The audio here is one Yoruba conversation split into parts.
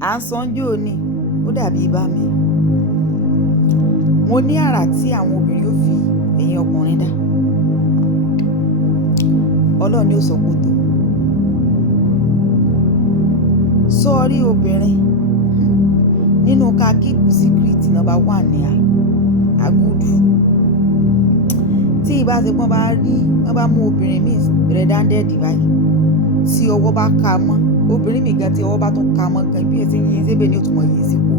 à ń sanjó ni ó dàbí bá mi. Mo ní àrà tí àwọn obìnrin ó fi ẹ̀yìn ọkùnrin dá. Ọlọ́run ni ó sọ pé tó. Sọ́ọ́rí obìnrin nínú ká keep secret number 1 ni àgùdù. Tí ìbá ṣe pọ́n bá mú obìnrin míì red-handed báyìí tí ọwọ́ bá ka mọ́ obìnrin míì gan tí ọwọ́ bá tún ka mọ́ gan bí ẹsẹ̀ yín ṣébè ní òtún mọ̀ yín sípò.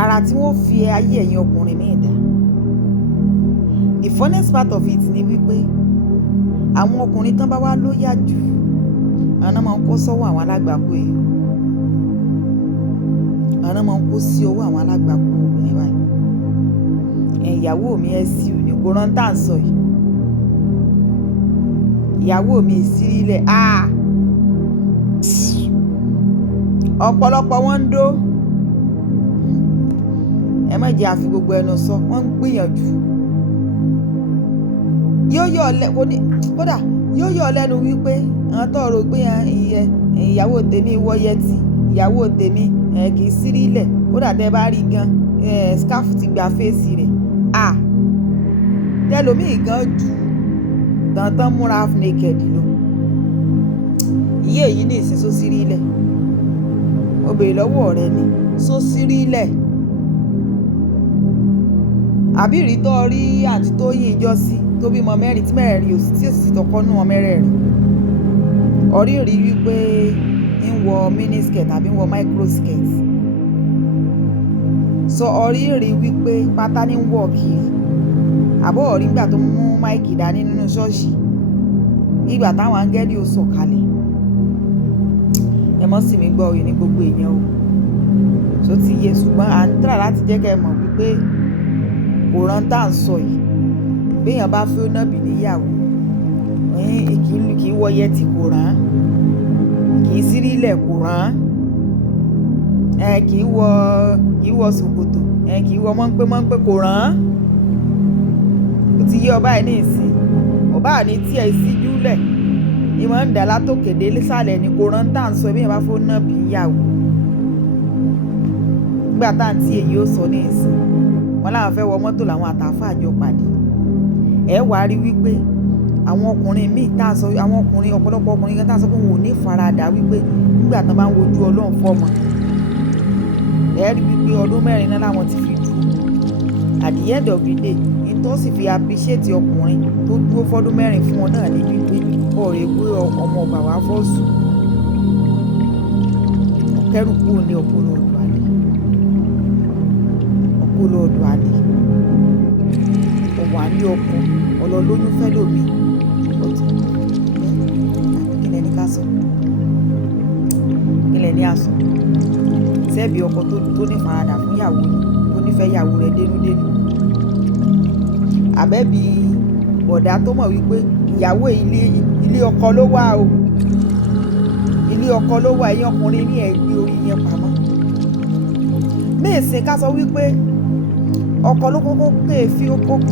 Àrà tí wọ́n fi ayé ẹ̀yìn ọkùnrin míì dá. The funnest part of it ni wípé àwọn ọkùnrin tán bá wá lóyà jù àwọn máa ń kó sọ́wọ́ àwọn alágbàkú yìí. Àwọn máa ń kó sí ọwọ́ àwọn alágbàkú obìnrin báyìí. Ìyàwó mi SU ni kò rán tá à ń sọ yìí. Ìyàwó mi sírílẹ̀ ọ̀pọ̀lọpọ̀ wọn ń dó. Ẹ má jẹ́ àfi gbogbo ẹnu sọ wọ́n ń gbìyànjú. Kódà yóò yọ̀ lẹ́nu wípé àwọn tó rò pé ìyàwó tèmi wọ yẹtí ìyàwó tèmi kì í sírílẹ̀ kódà tẹ́ bá rí gan scarf ti gba fèsì rẹ̀. Tẹlòmíì gan jù tán múra half naked lọ. Ìyé èyí ní ìsìn só sírílẹ̀. Mo bèèrè lọ́wọ́ rẹ ni só sírílẹ̀. Àbí ìrí tó rí àǹtí tó yìn ìjọ sí tó bímọ mẹ́rin tí mẹ́rin ò sí tí èsì tọkọ nú wọn mẹ́rẹ̀ẹ̀rin. Ọ̀rí rí wípé ń wọ miniskirt àbí ń wọ microskirt. So ọ̀rí rí wípé pátá ní ń wọ̀ kiri. Àbọ̀ ọ̀rí nígbà tó mú máìkì dání nínú ṣọ́ọ̀ṣì nígbà táwọn áńgẹ́lì ò sọ̀kalẹ̀. Ẹ mọ́ sí mi gbọ́ òye ní gbogbo èèyàn o. So ti yé ṣùgbọ́n à ń tà láti jẹ́ kẹ́ mọ̀ wípé kò rán tá à ń sọ yìí. Béèyàn bá fẹ́ náà bì níyàwó kì í wọ yẹtì kò rán. Kì í sírílẹ̀ kò rán. Kì í wọ ṣòkòtò kì í wọ mọ́ńpé kò rán. Ó ti yé ọba ẹ̀ ní ìsìn ọba àní tí ẹ̀ síjú lẹ̀ ìmọ̀ ń dà látòkè dé lẹ́sàlẹ̀ ni kò rán tá à ń sọ béèyàn bá fẹ́ náà bì níyàwó. Nígbà tá à ń tí èyí ó sọ ní ìsìn wọn láwọn fẹ́ wọ mọ́tò làwọn àtàfà àjọ pàdé. Ẹ wá rí wípé àwọn ọkùnrin míì tá à sọ àwọn ọkùnrin ọ̀pọ̀lọpọ̀ ọkùnrin kan tá à sọ pé wọn ò ní faradà wípé nígbà tán bá ń wojú Ọlọ́run fọ́mọ. Ẹ rí wípé ọdún 4 náà làwọn ti fi dù. At the end of the day tó sì fi appreciate ọkùnrin tó dúró fọ́dún 4 fún ọ náà ní wípé ọ̀rẹ́ pé ọmọ ọba wa fọ́ sùn. Ọ̀kẹ́rù kúrò ní ọpọlọ ọdún àlè. Ọpọlọ ọdún àlè. Ọ̀wà ní ọkàn ọlọ́lóyún fẹ́ lómi. Kí lẹ ní ká sọ? Kí lẹ ní àsọ? Sẹ́ẹ̀bì ọkọ tó ní faradà fún ìyàwó ni tó nífẹ̀ẹ́ ìyàwó rẹ̀ dénúdénú. Àbẹ́bí bọ̀dá tó mọ̀ wípé ìyàwó ilé ọkọ ló wà o. Ilé ọkọ ló wà ẹ̀yin ọkùnrin ní ẹ̀gbẹ́ orí yẹn pamọ́. Méèsì ká sọ wípé ọkọ ló kókó pé kó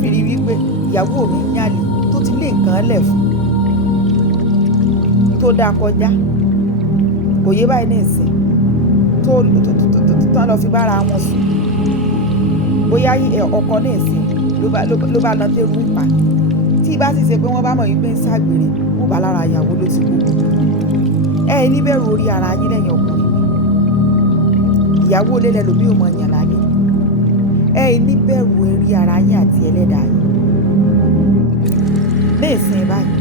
fìrí wípé ìyàwó mi ń yálè tó ti lé nǹkan lẹ̀ fún tó dáa kọjá kò yé báyìí ní ìsìn tó tán lọ fi bára wọn sùn. Bóyá ọkọ ní ìsìn ló bá lọ tẹ́rù ń pa. Tí ìbá sì ṣe pé wọ́n bá mọ̀ wípé ń ṣàgbèrè wọ́n bá lára ìyàwó ló ti kú. Ní bẹ̀rù orí ara yín lẹ́yìn ọkùnrin. Ìyàwó lélẹ̀ lómi ò mọ̀ yàn láyé. Ní bẹ̀rù orí ara yín àti ẹlẹ́dàá yín. Léèsìn báyìí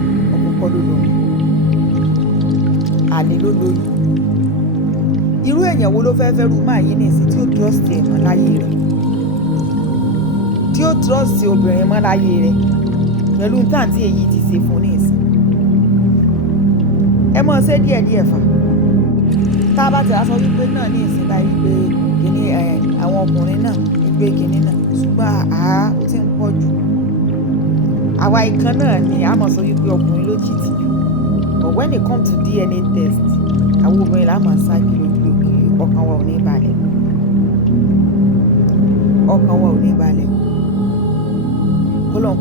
ọkọ ló lóyún. Àlè ló lóyún. Irú èèyàn wo ló fẹ́ fẹ́ rú máa yín ní ìsìn tí ó trust ẹ̀ mọ́ láyé rẹ̀? Tí ó trust obìnrin mọ́ láyé rẹ̀ pẹ̀lú táǹtí èyí ti ṣe fún ní ìsìn. Ẹ mọ̀ ṣe díẹ̀díẹ̀ fà. Tá a bá ti sọ wípé náà ní ìsìn báyìí wípé kíní àwọn ọkùnrin náà wípé kíní náà ṣùgbọ́n ó ti ń pọ̀ jù. Àwa ìkan náà ni a mọ̀ sọ wípé ọkùnrin ló cheat jù. But when it comes to DNA test àwọn obìnrin là máa ń sá kìlókìlókì ọkàn wa ò ní balẹ̀. Ọkàn wa ò ní balẹ̀. Kọ́lọ́n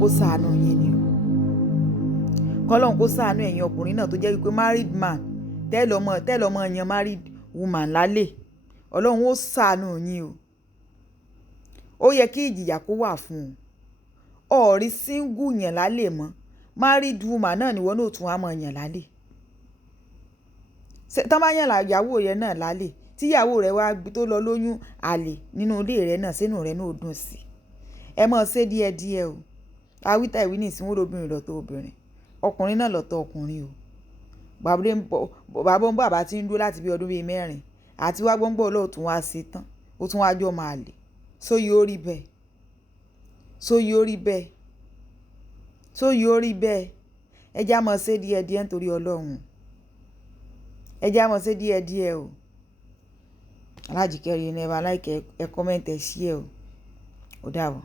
kó ṣàánú yín ni o. kọ́lọ́hún kó ṣàánú ẹ̀yin ọkùnrin náà tó jẹ́ wípé married man tẹ́lọmọ yan married woman lálẹ́. Ọlọ́run ó ṣàánú yín o. Ó yẹ kí ìjìyà kó wà fún o. Ọ̀rí single yàn lálẹ́ mọ́, married woman náà ni wọ́n náà tún wá mọ̀ yàn lálẹ́. Tán bá yàn ìyàwó rẹ náà lálẹ́, tí ìyàwó rẹ wá tó lọ lóyún àlè nínú ilé rẹ náà, sínú rẹ náà ó dùn sí. Ẹ mọ̀ ṣe díẹ̀díẹ̀ o. Awítà ìwí ní ìsìn wọ́n lóbìnrin lọ́tọ̀ obìnrin, ọkùnrin náà lọ́tọ̀ ọkùnrin o. Bàbá ń bàbá tí ń dúró láti bí ọdún bíi 4 àti wá gbọ́ngbọ́n Ọlọ́run tún wá sí tán, ó tún wá jọ máa lè. So yóò rí bẹ́ẹ̀, so yóò rí bẹ́ẹ̀, so yóò rí bẹ́ẹ̀. Ẹ já mọ̀ ṣe díẹ̀díẹ̀ nítorí Ọlọ́run. Ẹ já mọ̀ ṣe díẹ̀díẹ̀ o. Alájìkẹ́ rí ní ẹ bá like ẹ comment ẹ share o. Ó dàbọ̀.